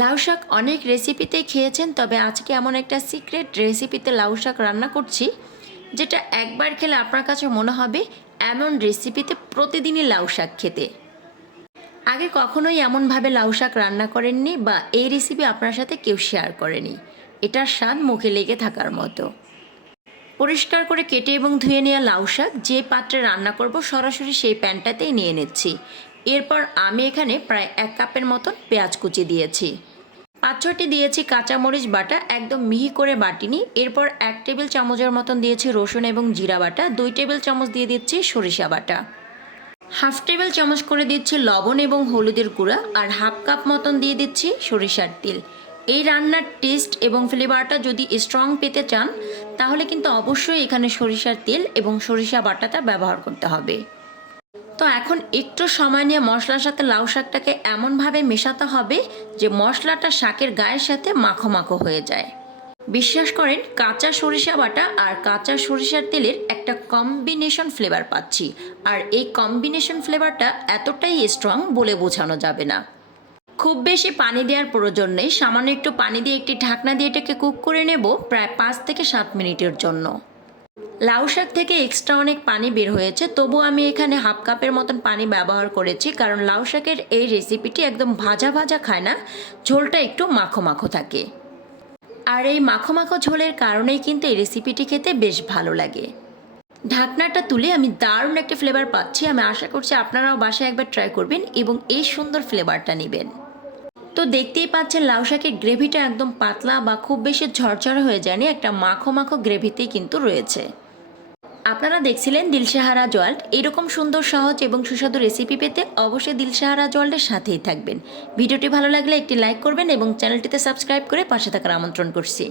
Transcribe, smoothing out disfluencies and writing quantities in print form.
লাউ শাক অনেক রেসিপিতেই খেয়েছেন, তবে আজকে এমন একটা সিক্রেট রেসিপিতে লাউ শাক রান্না করছি যেটা একবার খেলে আপনার কাছে মনে হবে এমন রেসিপিতে প্রতিদিনই লাউ শাক খেতে। আগে কখনোই এমনভাবে লাউ শাক রান্না করেননি বা এই রেসিপি আপনার সাথে কেউ শেয়ার করেনি। এটার স্বাদ মুখে লেগে থাকার মতো। পরিষ্কার করে কেটে এবং ধুয়ে নেওয়া লাউ শাক যে পাত্রে রান্না করব সরাসরি সেই প্যানটাতেই নিয়ে নিচ্ছি। এরপর আমি এখানে প্রায় 1 কাপের মতন পেঁয়াজ কুচি দিয়েছি। 5-6টি দিয়েছি কাঁচামরিচ বাটা, একদম মিহি করে বাটিনি। এরপর 1 টেবিল চামচের মতন দিয়েছি রসুন এবং জিরা বাটা, 2 টেবিল চামচ দিয়ে দিচ্ছি সরিষা বাটা, হাফ টেবিল চামচ করে দিচ্ছি লবণ এবং হলুদের গুঁড়া, আর হাফ কাপ মতন দিয়ে দিচ্ছি সরিষার তেল। এই রান্নার টেস্ট এবং ফ্লেভারটা যদি স্ট্রং পেতে চান তাহলে কিন্তু অবশ্যই এখানে সরিষার তেল এবং সরিষা বাটাটা ব্যবহার করতে হবে। তো এখন একটু সময় নিয়ে মশলার সাথে লাউ শাকটাকে এমনভাবে মেশাতে হবে যে মশলাটা শাকের গায়ের সাথে মাখো মাখো হয়ে যায়। বিশ্বাস করেন, কাঁচা সরিষা বাটা আর কাঁচা সরিষার তেলের একটা কম্বিনেশন ফ্লেভার পাচ্ছি, আর এই কম্বিনেশন ফ্লেভারটা এতটাই স্ট্রং বলে বোঝানো যাবে না। খুব বেশি পানি দেওয়ার প্রয়োজন নেই, সামান্য একটু পানি দিয়ে একটি ঢাকনা দিয়ে এটাকে কুক করে নেব প্রায় 5 থেকে 7 মিনিটের জন্য। লাউ শাক থেকে এক্সট্রা অনেক পানি বের হয়েছে, তবু আমি এখানে হাফ কাপের মতন পানি ব্যবহার করেছি, কারণ লাউ শাকের এই রেসিপিটি একদম ভাজা ভাজা খায় না, ঝোলটা একটু মাখো মাখো থাকে। আর এই মাখো মাখো ঝোলের কারণেই কিন্তু এই রেসিপিটি খেতে বেশ ভালো লাগে। ঢাকনাটা তুলে আমি দারুণ একটা ফ্লেভার পাচ্ছি। আমি আশা করছি আপনারাও বাসায় একবার ট্রাই করবেন এবং এই সুন্দর ফ্লেভারটা নেবেন। তো দেখতেই পাচ্ছেন লাউ শাকের গ্রেভিটা একদম পাতলা বা খুব বেশি ঝরঝরে হয়ে যায়নি, একটা মাখো মাখো গ্রেভিতেই কিন্তু রয়েছে। আপনারা দেখছিলেন দিলশাহারা ওয়ার্ল্ড। এরকম সুন্দর, সহজ এবং সুস্বাদু রেসিপি পেতে অবশ্যই দিলশাহারা ওয়ার্ল্ডের সাথেই থাকবেন। ভিডিওটি ভালো লাগলে একটি লাইক করবেন এবং চ্যানেলটিতে সাবস্ক্রাইব করে পাশে থাকার আমন্ত্রণ করছি।